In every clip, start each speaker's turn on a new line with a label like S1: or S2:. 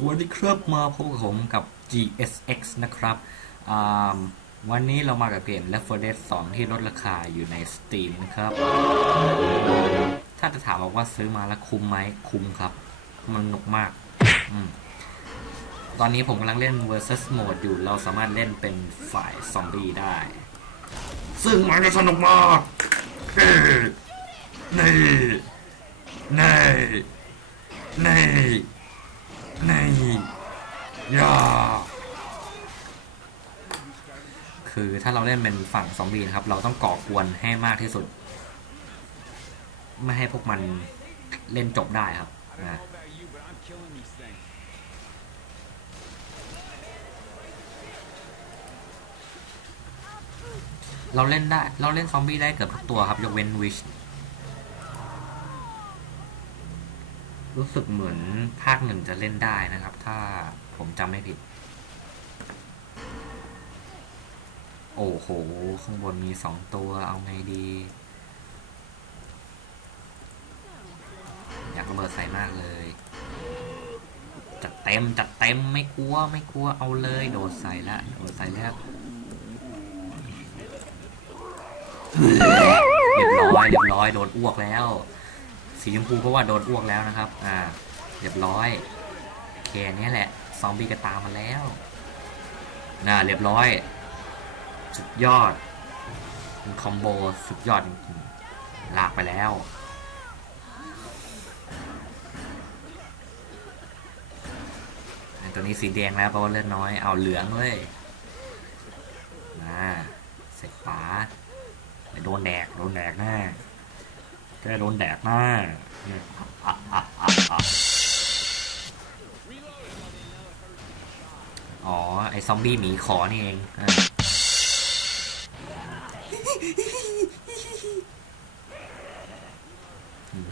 S1: สวัสดีครับมาพบกับผมกับ GSX นะครับ วันนี้เรามากับเกม Left 4 Dead 2 ที่ลดราคาอยู่ใน Steam นะครับ ถ้าจะถามบอกว่าซื้อมาแล้วคุ้มไหมคุ้มครับ มันสนุกมากอมตอนนี้ผมกำลังเล่น versus mode อยู่ เราสามารถเล่นเป็นฝ่ายซอมบี้ได้ ซึ่งมันจะสนุกมากนี่นี่นี่นี่นี่ยาคือ ถ้าเราเล่นเป็นฝั่งซอมบี้นะครับ เราต้องก่อกวนให้มากที่สุด ไม่ให้พวกมันเล่นจบได้ครับนะเราเล่นได้ เราเล่นซอมบี้ได้เกือบทุกตัวครับ ยกเว้นวิช รู้สึกเหมือนภาคหนึ่งจะเล่นได้นะครับ ถ้าผมจำไม่ผิด โอ้โห ข้างบนมีสองตัว เอาไงดี อยากระเบิดใส่มากเลย จัดเต็ม จัดเต็ม ไม่กลัว ไม่กลัว เอาเลย โดดใส่แล้วโดดใส่แล้วเรียบร้อย เรียบร้อย โดนอ้วกแล้ว สีชมพูเพราะว่าโดนอ้วกแล้วนะครับ อ่า เรียบร้อย แค่นี้แหละ ซอมบี้ก็ตามมาแล้ว น่า เรียบร้อย สุดยอดเป็นคอมโบสุดยอดจริงๆลากไปแล้วอันตัวนี้สีแดงแล้วเพราะว่าเลือดน้อย เอาเหลืองเลยมาเสร็จฝาโดนแดก โดนแดกแน่แกโดนแดกแน่เนี่ยอะอะอะอะอ๋อ ไอซอมบี้หมีขอนี่เองอ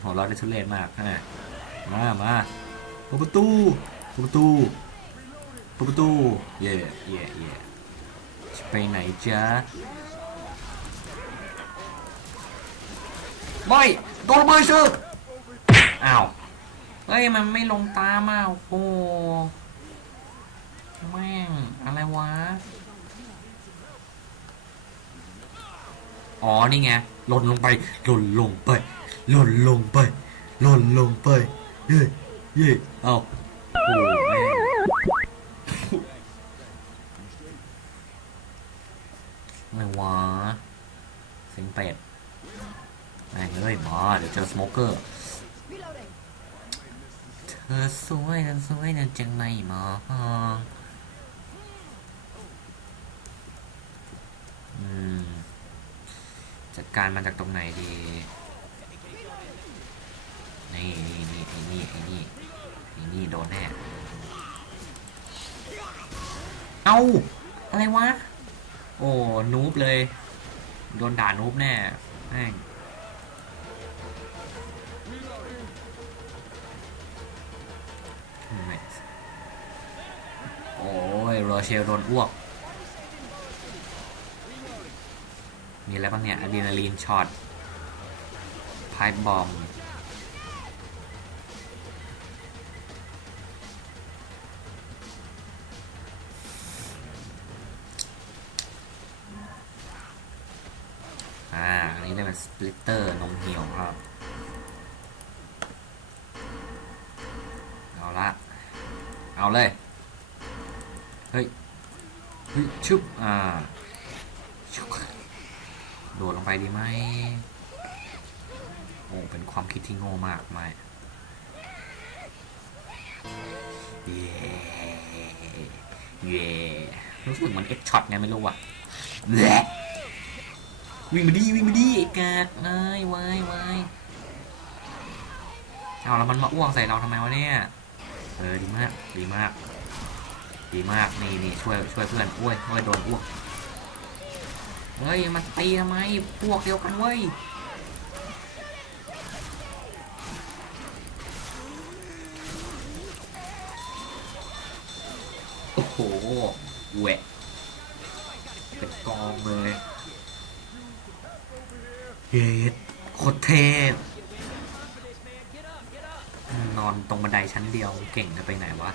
S1: หัวเราะได้ทุเรศมากอะมามาเปิดประตูเปิดประตูเปิดประตู เย่เย่เย่จะไปไหนจ๊ะไม่โดนเบิดชื่อ้าว เฮ้ย มันไม่ลงตามอะโอ้โหแม่ง อะไรวะ อ๋อนี่ไงหล่นลงไปหล่นลงไปหล่นลงไปหล่นลงไปเย้เย้เอาโอ้โหแม่งอะไรวะเสียงเป็ดแม่เอ้ยมาเดี๋ยวเจอสโมเกอร์เธอสวยนะสวยนะจังไม่มองอืม จัดการมาจากตรงไหนดี นี่นี่นี่ไอ้นี่ไอ้นี่ไอ้นี่โดนแน่ เอาอะไรวะ โอ้นูบเลย โดนด่านูบแน่แม่งโอ้ยโรเชลโดนอ้วก มีอะไรบ้างเนี่ยอะดรีนาลีนช็อตพายบอมอ่า อันนี้ได้เป็นสปลิตเตอร์นมเหี่ยวครับ เอาละ เอาเลย เฮ้ย เฮ้ยชุบ อ่า โดดลงไปดีไหมโอ้เป็นความคิดที่โง่มากไม่เย่เย่รู้สึกเหมือนเอ็กช็อตไงไม่รู้ว่ะแหละวิ่งมาดีวิ่งมาดีไอ้กากเอ้ยว้ายว้เอาแล้วมันมาอ้วกใส่เราทำไมวะเนี่ยเออดีมากดีมาก ดีมากนี่นี่ช่วยช่วยเพื่อนอ้วยอ้วยโดนอ้วก เฮ้ยมันตีทำไมพวกเดียวกันเว้ยโอ้โหแหวะเป็นกองเลยเย็ดโคตรเทพนอนตรงบันไดชั้นเดียวเก่งจะไปไหนวะ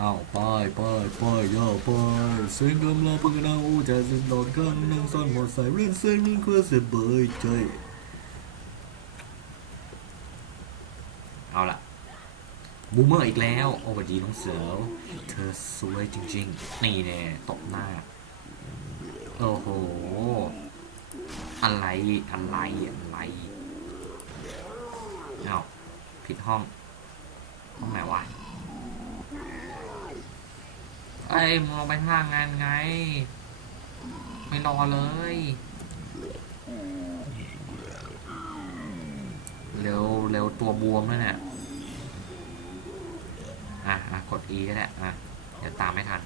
S2: Hey,
S1: ไปไปย่าไปเสียงกำลังพังนาอูจสินหลอดข้างนั่งซ่อนหมดใส่เล่นเส้นนี่ก็สบายใจเอาล่ะบูมเมอร์อีกแล้ว โอ้สวัสดีน้องเสือเธอสวยจริงๆ นี่แน่ตบหน้า โอ้โห อะไร อะไร อะไรเอาผิดห้อง ห้องไหนวะ ไอ้มองไปข้างล่างงานไง ไม่รอเลยเร็วเร็วตัวบวมแล้วเนี่ยอะอะกด E ก็ได้อะเดี๋ยวตามไม่ทัน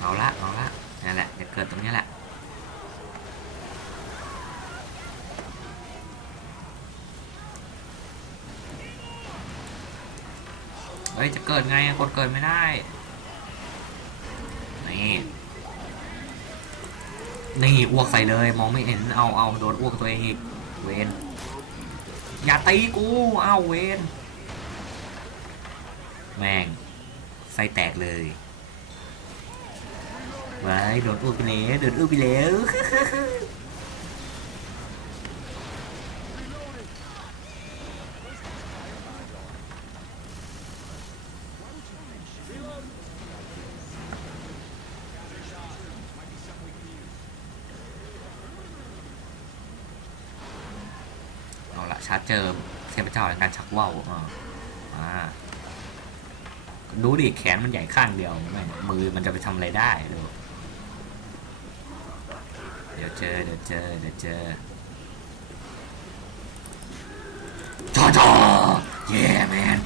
S1: เอาละเอาละนั่นแหละเดี๋ยวเกิดตรงนี้แหละ เฮ้ย จะเกิดไงกดเกิดไม่ได้ นี่ นี่อ้วกใส่เลย มองไม่เห็น เอาเอาโดนอ้วกตัวเองอีก เวนอย่าตีกู เอาเวนแม่งไส้แตกเลยไว้โดนอ้วกไปแล้วโดนอ้วกไปแล้ว ชาร์จเจอเทพเจ้าแห่งการชักว่าวอ่าดูดิแขนมันใหญ่ข้างเดียวแม่มือมันจะไปทำอะไรได้ดูเดี๋ยวเจอเดี๋ยวเจอเดี๋ยวเจอจอจอเย้แมน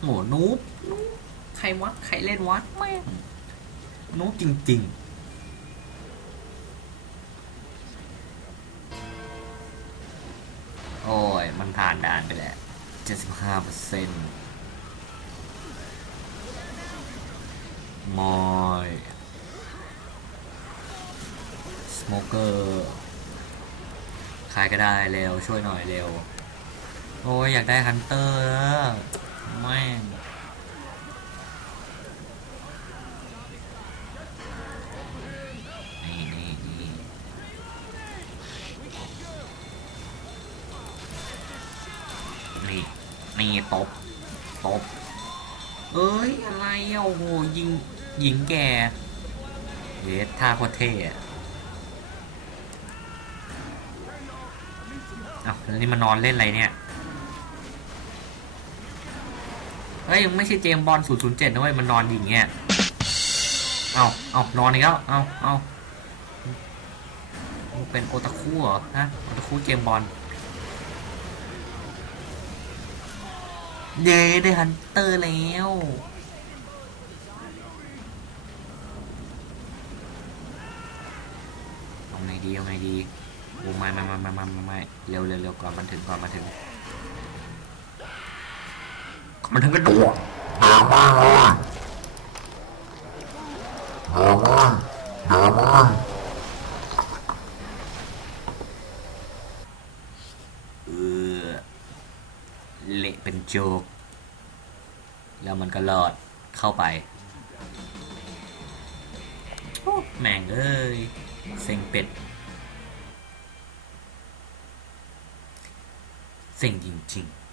S1: โอ้นูบนูบใครวัดใครเล่นวัดแม่งนูบจริง ๆ โอ้ย มันผ่านด่านไปแล้ว75เปอร์เซ็นต์มอยสโมเกอร์ใครก็ได้เร็ว ช่วยหน่อยเร็ว โอ้ย อยากได้ฮันเตอร์แล้วแม่ง นี่นี่นี่ นี่ นี่ตบ ตบ เอ้ย อะไรอะโอ้โหยิงยิงแกเวทท่าโคตรเท่อะอ้าวแล้วนี่มานอนเล่นอะไรเนี่ย เฮ้ยยังไม่ใช่เจมบอล007นะเว้ยมันนอนอย่างเงี้ย เอาเอานอนอีกแล้ว เอาเอาเป็นโอตาคุเหรอฮะโอตาคุเจมบอล เย้ได้ฮันเตอร์แล้วเอาไงดีเอาไงดีโอ้ไม่ไม่ไม่ไม่ไม่ไม่ไม่เร็วเร็วเร็วก่อนมันถึงก่อนมันถึงมันถึงกระโดดเออ เละเป็นโจก แล้วมันก็หลอดเข้าไปแม่งเอ้ยเซ็งเป็ดเซ็งจริงๆ